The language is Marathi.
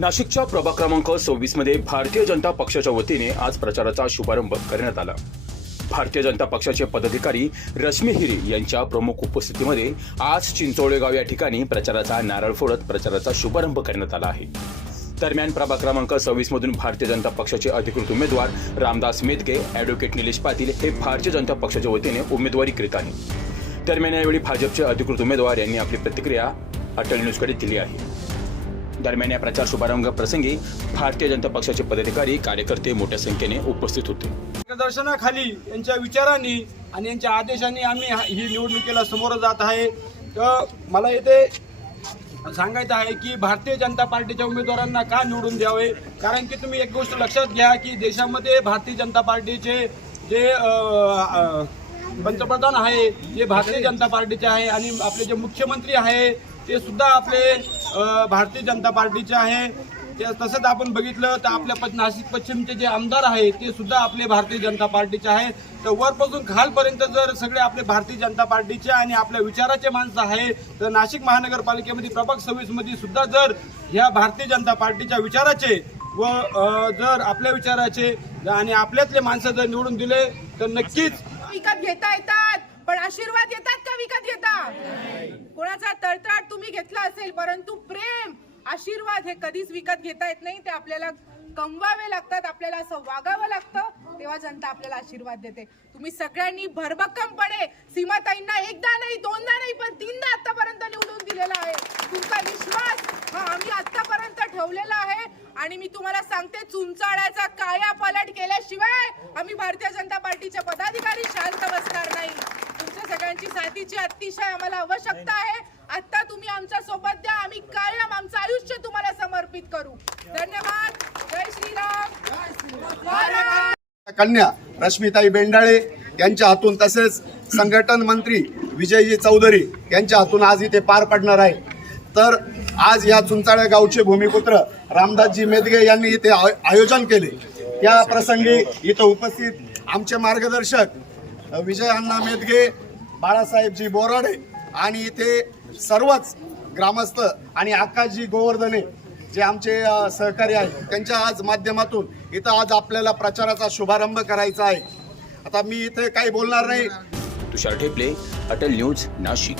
नाशिकच्या प्रभाग क्रमांक सव्वीसमध्ये भारतीय जनता पक्षाच्या वतीने आज प्रचाराचा शुभारंभ करण्यात आला. भारतीय जनता पक्षाचे पदाधिकारी रश्मी हिरे यांच्या प्रमुख उपस्थितीमध्ये आज चिंचोळेगाव या ठिकाणी प्रचाराचा नारळ फोडत प्रचाराचा शुभारंभ करण्यात आला आहे. दरम्यान प्रभाग क्रमांक सव्वीस मधून भारतीय जनता पक्षाचे अधिकृत उमेदवार रामदास मेदगे अॅडव्होकेट निलेश पाटील हे भारतीय जनता पक्षाच्या वतीने उमेदवारी करीत आहेत. दरम्यान यावेळी भाजपचे अधिकृत उमेदवार यांनी आपली प्रतिक्रिया अटल न्यूजकडे दिली आहे. दरम्यान या प्रचार शुभारंभ प्रसंगी भारतीय जनता पक्षाचे पदाधिकारी कार्यकर्ते मोठ्या संख्येने उपस्थित होते. मार्गदर्शनाखाली यांच्या विचारांनी आणि यांच्या आदेशांनी आम्ही ही निवडणुकीला समोर जात आहे. तर मला येथे सांगायचं आहे की भारतीय जनता पार्टीच्या उमेदवारांना का निवडून द्यावे? कारण की तुम्ही एक गोष्ट लक्षात घ्या की देशामध्ये भारतीय जनता पार्टीचे जे पंतप्रधान आहे जे भारतीय जनता पार्टीचे आहे आणि आपले जे मुख्यमंत्री आहे ते सुद्धा आपले भारतीय जनता पार्टीचे आहे. तसंच आपण बघितलं तर आपल्या प- नाशिक पश्चिमचे जे आमदार आहे ते सुद्धा आपले भारतीय जनता पार्टीचे आहे तर वरपासून खालपर्यंत जर सगळे आपले भारतीय जनता पार्टीचे आणि आपल्या विचाराचे माणसं आहे तर नाशिक महानगरपालिकेमध्ये प्रभाग सव्वीसमध्ये सुद्धा जर ह्या भारतीय जनता पार्टीच्या विचाराचे व जर आपल्या विचाराचे आणि आपल्यातले माणसं जर निवडून दिले तर नक्कीच विकत घेता येतात. पण आशीर्वाद येतात का विकत घेता? कोणाचा तुम्ही घेतला असेल परंतु प्रेम आशीर्वाद हे कधीच विकत घेता येत नाही. ते आपल्याला कमवावे लागतात आपल्याला असं वागावं लागतं तेव्हा जनता आपल्याला आशीर्वाद देते. तुम्ही सगळ्यांनी भरभक्कमपणे सीमाताईंना एकदा नाही दोनदा नाही पण तीनदा आतापर्यंत निवडून दिलेला आहे. तुमचा विश्वास हा आम्ही आतापर्यंत ठेवलेला आहे. आणि मी तुम्हाला सांगते चुंचाळ्याचा काया पलट केल्याशिवाय आम्ही भारतीय जनता पार्टीच्या पदाधिकारी शांत बसणार नाही. तुमच्या सगळ्यांची साथीची अतिशय आम्हाला आवश्यकता आहे. तुम्ही आमच्यासोबत द्या. आम्ही कायम आमचं आयुष्य तुम्हाला समर्पित करू. धन्यवाद. जय श्रीराम. कन्या रश्मिताई बेंडाळे यांच्या हातून तसेच संघटन मंत्री विजयजी चौधरी यांच्या हातून आज इथे पार पडणार आहे. तर आज या चुंचाळ्या गावचे भूमिपुत्र रामदासजी मेदगे यांनी इथे आय- आयोजन केले. त्या प्रसंगी इथं उपस्थित आमचे मार्गदर्शक विजय अण्णा मेदगे बाळासाहेबजी बोराडे आणि इथे सर्वच ग्रामस्थ आणि आकाशजी गोवर्धने जे आमचे सहकारी आहेत त्यांच्या आज माध्यमातून इथं आज आपल्याला प्रचाराचा शुभारंभ करायचा आहे. आता मी इथे काही बोलणार नाही. तुषार ठेपले अटल न्यूज नाशिक.